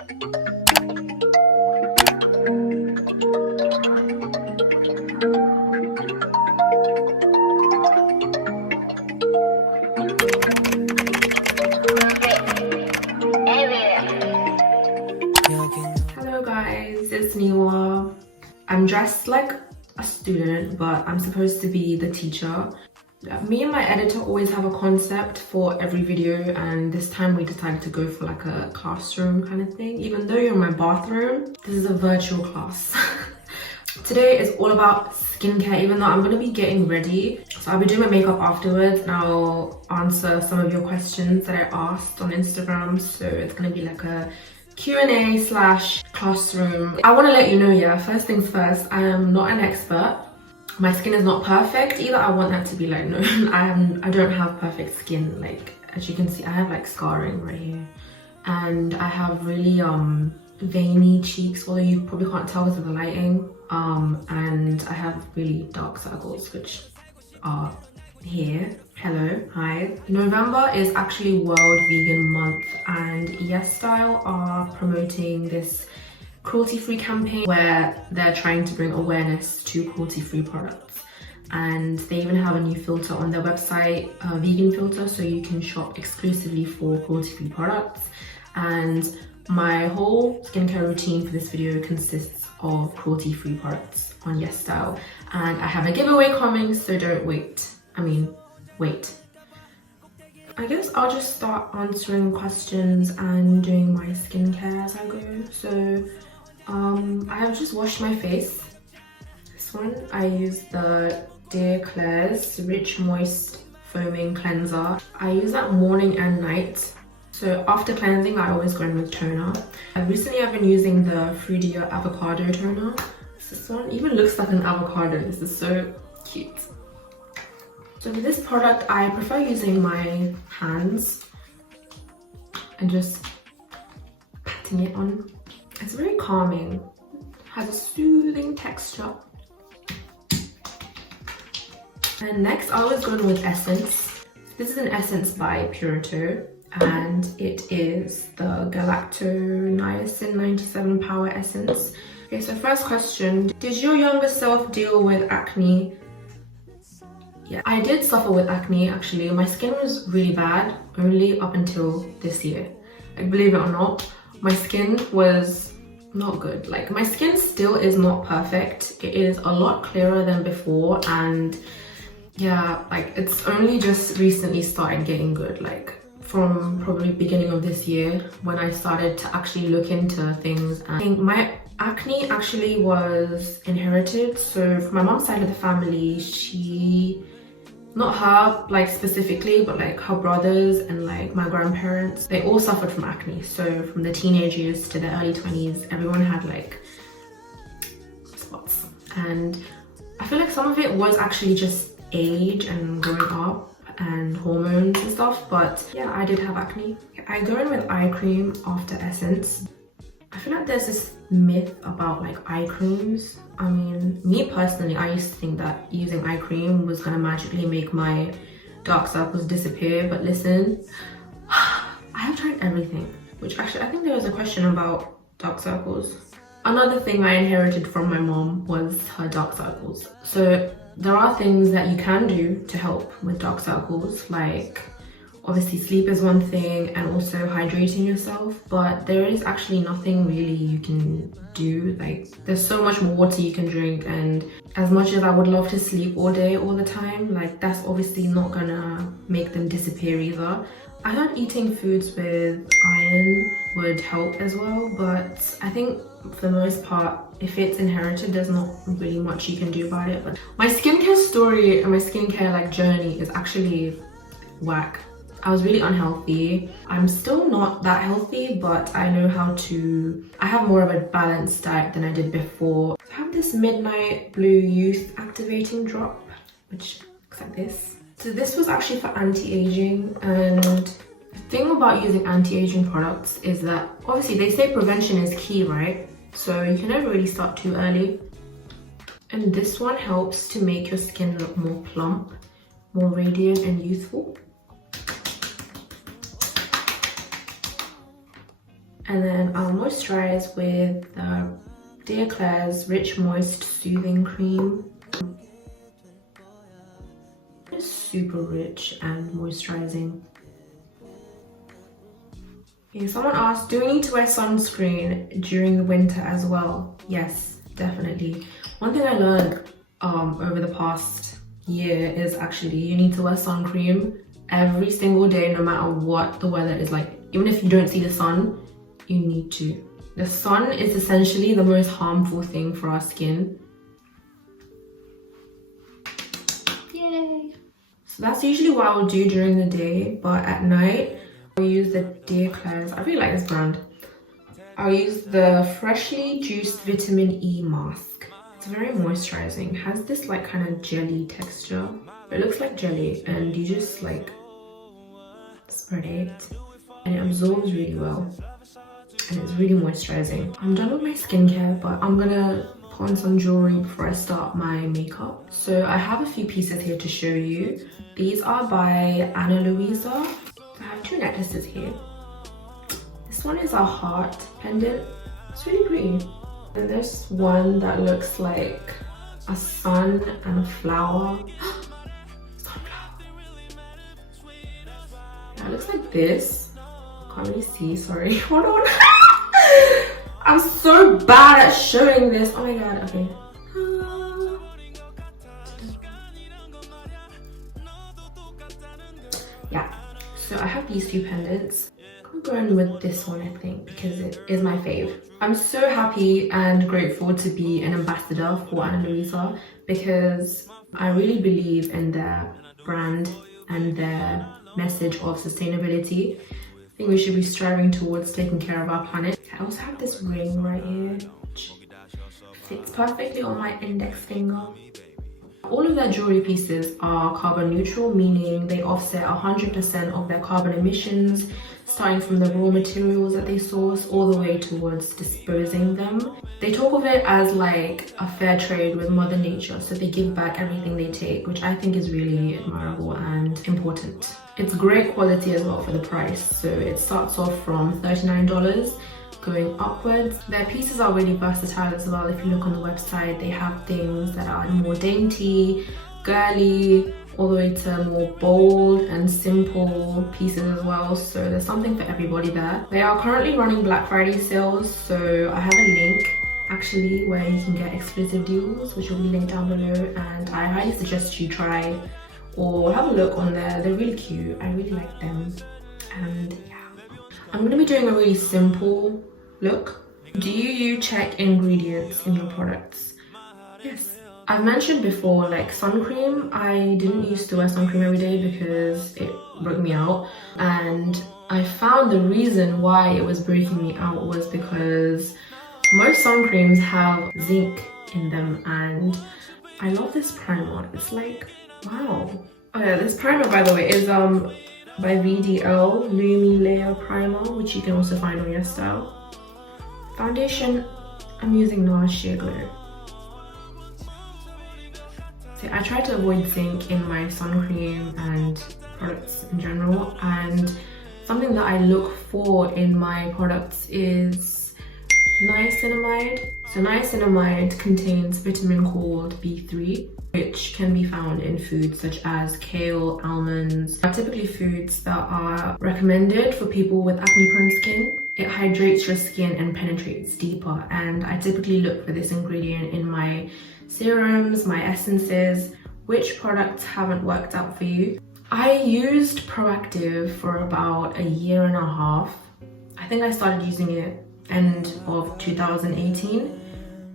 Hello guys, it's kneewah. I'm dressed like a student, but I'm supposed to be the teacher. Me and my editor always have a concept for every video, and this time we decided to go for like a classroom kind of thing. Even though you're in my bathroom, this is a virtual class. Today is all about skincare, even though I'm going to be getting ready. So I'll be doing my makeup afterwards, and I'll answer some of your questions that I asked on Instagram. So it's going to be like a Q&A / classroom. I want to let you know, yeah, first things first, I am not an expert. My skin is not perfect either. I want that to be like known. I don't have perfect skin. Like, as you can see, I have like scarring right here, and I have really veiny cheeks, although you probably can't tell because of the lighting. And I have really dark circles, which are here. Hello, hi. November is actually World Vegan Month, and YesStyle are promoting this cruelty-free campaign where they're trying to bring awareness to cruelty-free products. And they even have a new filter on their website, a vegan filter, so you can shop exclusively for cruelty-free products. And my whole skincare routine for this video consists of cruelty-free products on YesStyle. And I have a giveaway coming, so don't wait. Wait. I guess I'll just start answering questions and doing my skincare as I go. So I have just washed my face. This one, I use the Dear Klairs Rich Moist Foaming Cleanser. I use that morning and night. So after cleansing, I always go in with toner. Recently I've been using the Fruidia Avocado Toner. This one even looks like an avocado. This is so cute. So for this product, I prefer using my hands and just patting it on. It's very calming, has a soothing texture. And next, I always go in with essence. This is an essence by Purito, and it is the Galacto-Niacin 97 Power Essence. Okay, so first question, did your younger self deal with acne? Yeah, I did suffer with acne actually. My skin was really bad only up until this year. Like, believe it or not, my skin was not good. Like, my skin still is not perfect. It is a lot clearer than before, and yeah, like it's only just recently started getting good. Like from probably beginning of this year when I started to actually look into things. And I think my acne actually was inherited. So from my mom's side of the family, not her like specifically, but like her brothers and like my grandparents, they all suffered from acne. So from the teenage years to the early 20s, everyone had like spots. And I feel like some of it was actually just age and growing up and hormones and stuff, but yeah, I did have acne. I go in with eye cream after essence. I feel like there's this myth about like eye creams. I mean, me personally, I used to think that using eye cream was gonna magically make my dark circles disappear, but listen, I have tried everything, which actually, I think there was a question about dark circles. Another thing I inherited from my mom was her dark circles. So there are things that you can do to help with dark circles, like obviously sleep is one thing, and also hydrating yourself, but there is actually nothing really you can do. Like, there's so much more water you can drink, and as much as I would love to sleep all day all the time, like that's obviously not gonna make them disappear either. I heard eating foods with iron would help as well, but I think for the most part, if it's inherited, there's not really much you can do about it. But my skincare story and my skincare like journey is actually whack. I was really unhealthy. I'm still not that healthy, but I know how to, I have more of a balanced diet than I did before. I have this Midnight Blue Youth Activating Drop, which looks like this. So this was actually for anti-aging, and the thing about using anti-aging products is that obviously they say prevention is key, right? So you can never really start too early. And this one helps to make your skin look more plump, more radiant and youthful. And then I'll moisturize with the Dear Klairs Rich Moist Soothing Cream. It's super rich and moisturizing. Okay, someone asked, do we need to wear sunscreen during the winter as well? Yes, definitely. One thing I learned over the past year is actually you need to wear sun cream every single day, no matter what the weather is like. Even if you don't see the sun, you need to. The sun is essentially the most harmful thing for our skin. Yay! So that's usually what I will do during the day, but at night I'll use the Dear Klairs. I really like this brand. I'll use the Freshly Juiced Vitamin E Mask. It's very moisturizing. It has this like kind of jelly texture. It looks like jelly and you just like spread it and it absorbs really well. And it's really moisturizing. I'm done with my skincare, but I'm gonna put on some jewelry before I start my makeup. So I have a few pieces here to show you. These are by Luisa. I have two necklaces here. This one is a heart pendant. It's really pretty. And there's one that looks like a sun and a flower. Sunflower. Yeah, it looks like this. Can't really see, sorry. Hold on. I'm so bad at showing this. Oh my god, okay. Yeah, so I have these two pendants. I'm going with this one, I think, because it is my fave. I'm so happy and grateful to be an ambassador for Ana Luisa because I really believe in their brand and their message of sustainability. I think we should be striving towards taking care of our planet. I also have this ring right here, which fits perfectly on my index finger. All of their jewelry pieces are carbon neutral, meaning they offset 100% of their carbon emissions, starting from the raw materials that they source all the way towards disposing them. They talk of it as like a fair trade with Mother Nature, so they give back everything they take, which I think is really admirable and important. It's great quality as well for the price, so it starts off from $39 going upwards. Their pieces are really versatile as well. If you look on the website, they have things that are more dainty, girly, all the way to more bold and simple pieces as well, so there's something for everybody there. They are currently running Black Friday sales, so I have a link actually where you can get exclusive deals, which will be linked down below, and I highly suggest you try or have a look on there. They're really cute. I really like them. And yeah, I'm gonna be doing a really simple look. Do you check ingredients in your products? Yes. I've mentioned before, like sun cream, I didn't used to wear sun cream every day because it broke me out, and I found the reason why it was breaking me out was because most sun creams have zinc in them, and I love this primer. It's like, wow. Oh yeah, this primer, by the way, is by VDL Lumi Layer Primer, which you can also find on Your Style. Foundation, I'm using NARS Sheer Glow. So I try to avoid zinc in my sun cream and products in general, and something that I look for in my products is niacinamide. So niacinamide contains vitamin called B3, which can be found in foods such as kale, almonds, are typically foods that are recommended for people with acne-prone skin. It hydrates your skin and penetrates deeper, and I typically look for this ingredient in my serums, my essences. Which products haven't worked out for you? I used Proactive for about a year and a half. I think I started using it end of 2018.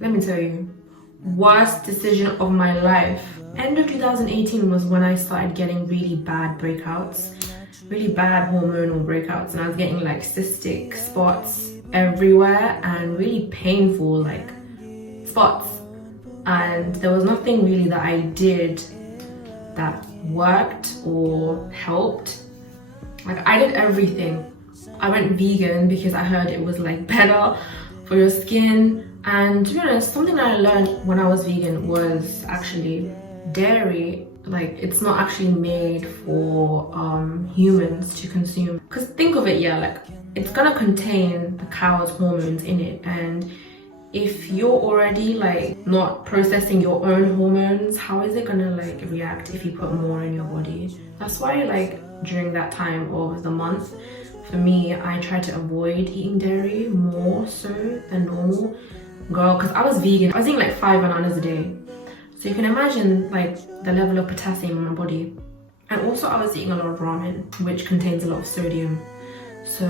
Let me tell you, worst decision of my life. End of 2018 was when I started getting really bad breakouts, really bad hormonal breakouts, and I was getting like cystic spots everywhere and really painful like spots. And there was nothing really that I did that worked or helped. Like I did everything. I went vegan because I heard it was like better for your skin. And to be honest, something that I learned when I was vegan was actually dairy, like it's not actually made for humans to consume. Because think of it, yeah, like it's gonna contain the cow's hormones in it, and if you're already like not processing your own hormones, how is it gonna like react if you put more in your body? That's why like during that time of the month, for me, I try to avoid eating dairy more so than normal. Girl, because I was vegan, I was eating like 5 bananas a day. So you can imagine like the level of potassium in my body. And also I was eating a lot of ramen, which contains a lot of sodium. So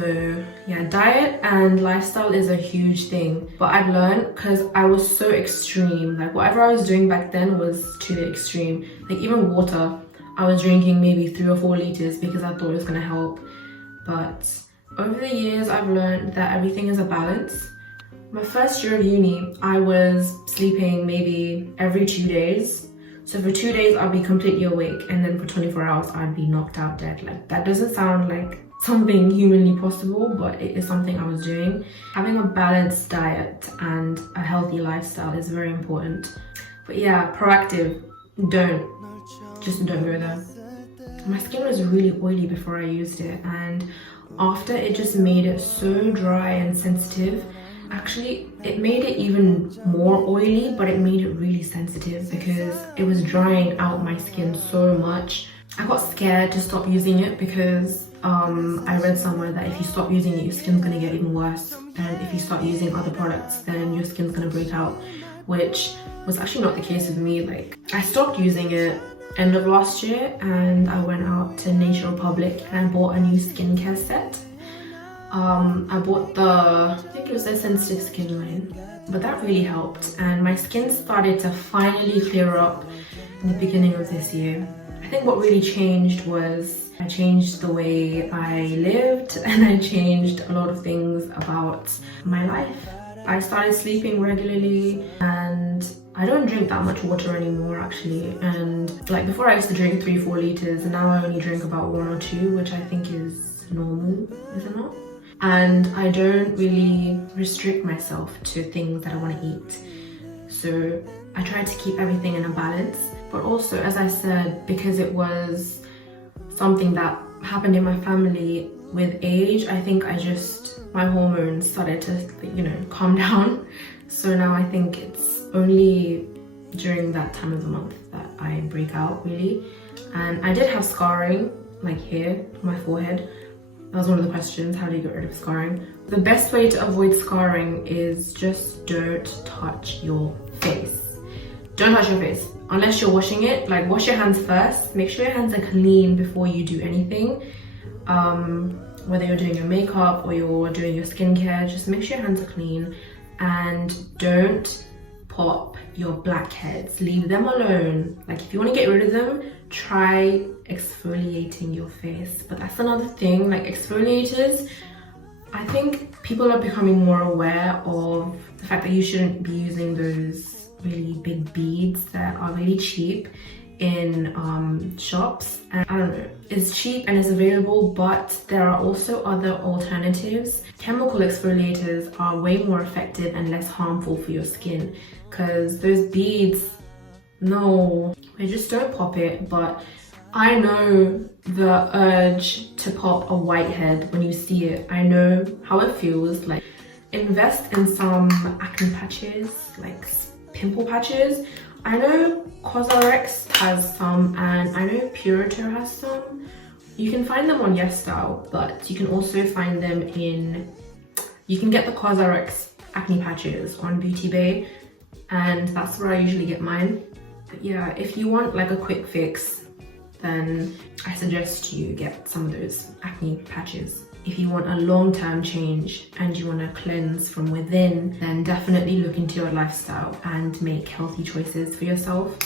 yeah, diet and lifestyle is a huge thing. But I've learned, because I was so extreme, like whatever I was doing back then was to the extreme. Like even water, I was drinking maybe 3 or 4 liters because I thought it was gonna help. But over the years, I've learned that everything is a balance. My first year of uni, I was sleeping maybe every 2 days. So for 2 days, I'd be completely awake, and then for 24 hours, I'd be knocked out dead. Like that doesn't sound like something humanly possible, but it is something I was doing. Having a balanced diet and a healthy lifestyle is very important. But yeah, proactive, just don't go there. My skin was really oily before I used it, and after it just made it so dry and sensitive. Actually, it made it even more oily, but it made it really sensitive because it was drying out my skin so much. I got scared to stop using it because I read somewhere that if you stop using it, your skin's gonna get even worse, and if you start using other products, then your skin's gonna break out, which was actually not the case with me. Like I stopped using it end of last year, and I went out to Nature Republic and I bought a new skincare set. I bought I think it was the sensitive skin line, but that really helped, and my skin started to finally clear up in the beginning of this year. I think what really changed was I changed the way I lived, and I changed a lot of things about my life. I started sleeping regularly, and I don't drink that much water anymore actually. And like before I used to drink 3-4 liters, and now I only drink about 1 or 2, which I think is normal, is it not? And I don't really restrict myself to things that I want to eat. So I try to keep everything in a balance. But also, as I said, because it was something that happened in my family, with age, I think my hormones started to, calm down. So now I think it's only during that time of the month that I break out really. And I did have scarring, like here, on my forehead. That was one of the questions, how do you get rid of scarring? The best way to avoid scarring is just don't touch your face. Don't touch your face unless you're washing it. Like wash your hands first. Make sure your hands are clean before you do anything. Whether you're doing your makeup or you're doing your skincare, just make sure your hands are clean, and don't pop your blackheads. Leave them alone. Like if you want to get rid of them, try exfoliating your face. But that's another thing, like exfoliators, I think people are becoming more aware of the fact that you shouldn't be using those really big beads that are really cheap in shops. And I don't know, it's cheap and it's available, but there are also other alternatives. Chemical exfoliators are way more effective and less harmful for your skin, because those beads, no, I just don't pop it. But I know the urge to pop a whitehead when you see it. I know how it feels. Like invest in some acne patches, like pimple patches. I know Cosrx has some, and I know Purito has some. You can find them on YesStyle, but you can also find them you can get the Cosrx acne patches on Beauty Bay, and that's where I usually get mine. But yeah, if you want like a quick fix, then I suggest you get some of those acne patches. If you want a long-term change and you want to cleanse from within, then definitely look into your lifestyle and make healthy choices for yourself.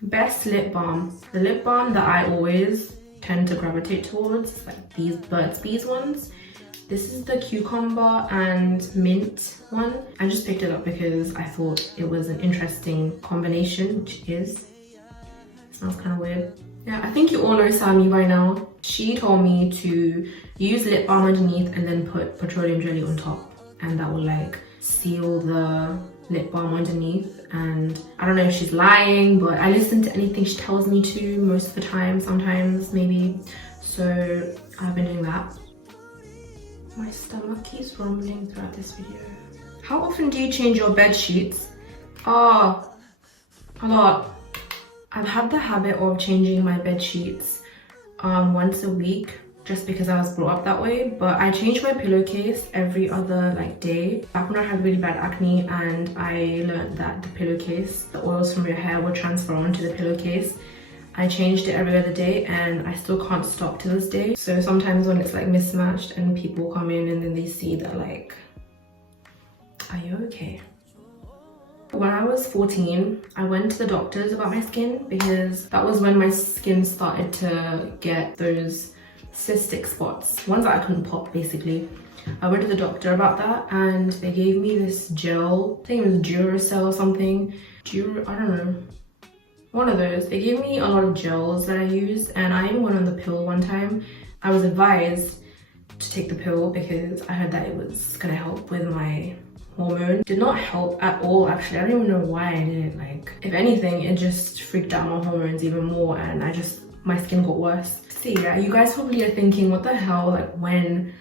Best lip balm. The lip balm that I always tend to gravitate towards, like these Burt's Bees ones. This is the cucumber and mint one. I just picked it up because I thought it was an interesting combination, which it is. It smells kind of weird. Yeah, I think you all know Sammy by now. She told me to use lip balm underneath and then put petroleum jelly on top, and that will like seal the lip balm underneath. And I don't know if she's lying, but I listen to anything she tells me to most of the time, sometimes maybe. So I've been doing that. My stomach keeps rumbling throughout this video. How often do you change your bed sheets? Oh, a lot. I've had the habit of changing my bed sheets once a week just because I was brought up that way, but I change my pillowcase every other day. Back when I had really bad acne and I learned that the pillowcase, the oils from your hair would transfer onto the pillowcase, I changed it every other day and I still can't stop to this day. So sometimes when it's mismatched and people come in and then they see that are you okay? When I was 14, I went to the doctors about my skin because that was when my skin started to get those cystic spots, ones that I couldn't pop basically. I went to the doctor about that and they gave me this gel, I think it was Duracell or something. I don't know. One of those. They gave me a lot of gels that I used and I even went on the pill one time. I was advised to take the pill because I heard that it was gonna help with my hormone. Did not help at all actually. I don't even know why I did it. If anything, it just freaked out my hormones even more and my skin got worse. See, yeah, you guys probably are thinking, what the hell, when?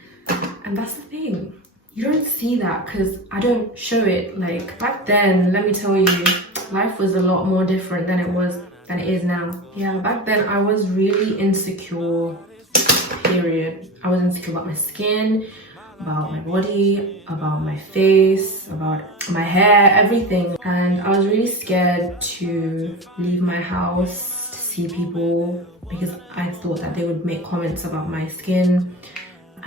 And that's the thing. You don't see that because I don't show it. Back then, let me tell you, life was a lot more different than it is now. Yeah, back then I was really insecure, period. I was insecure about my skin, about my body, about my face, about my hair, everything. And I was really scared to leave my house, to see people, because I thought that they would make comments about my skin.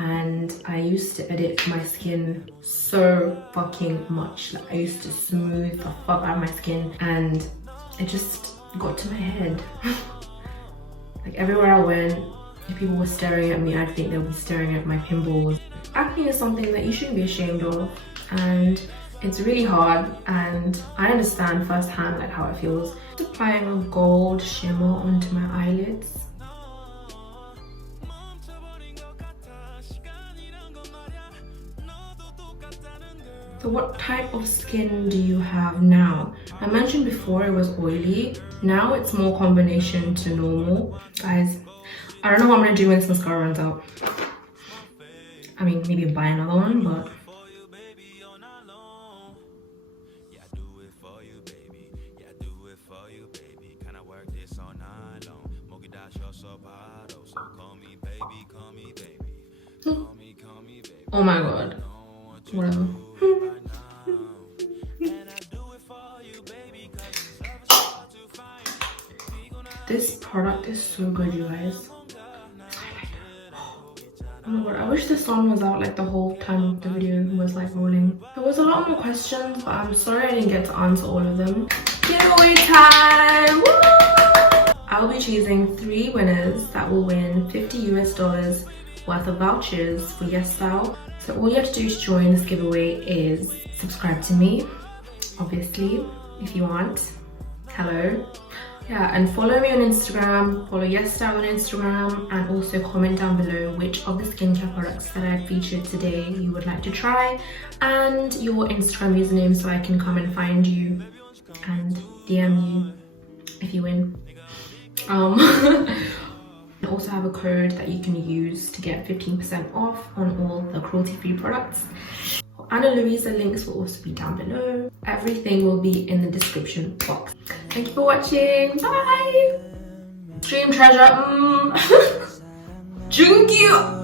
And I used to edit my skin so fucking much. I used to smooth the fuck out of my skin and it just got to my head. Everywhere I went, if people were staring at me, I'd think they would be staring at my pimples. Acne is something that you shouldn't be ashamed of and it's really hard, and I understand firsthand how it feels. Just applying a gold shimmer onto my eyelids. So what type of skin do you have now? I mentioned before it was oily. Now it's more combination to normal. Guys, I don't know what I'm gonna do when this mascara runs out. I mean, maybe buy another one, but... Oh my god. Whatever. This product is so good, you guys. Oh my god, I wish the sun was out the whole time the video was rolling. There was a lot more questions, but I'm sorry I didn't get to answer all of them. Giveaway time! Woo! I'll be choosing 3 winners that will win $50 US worth of vouchers for Yes Style. So all you have to do to join this giveaway is subscribe to me, obviously, if you want. Hello. Yeah, and follow me on Instagram, follow Yes Style on Instagram, and also comment down below which of the skincare products that I featured today you would like to try, and your Instagram username so I can come and find you and DM you if you win. I also have a code that you can use to get 15% off on all the cruelty-free products. Anna Luisa links will also be down below. Everything will be in the description box. Thank you for watching. Bye! Dream treasure. Thank you.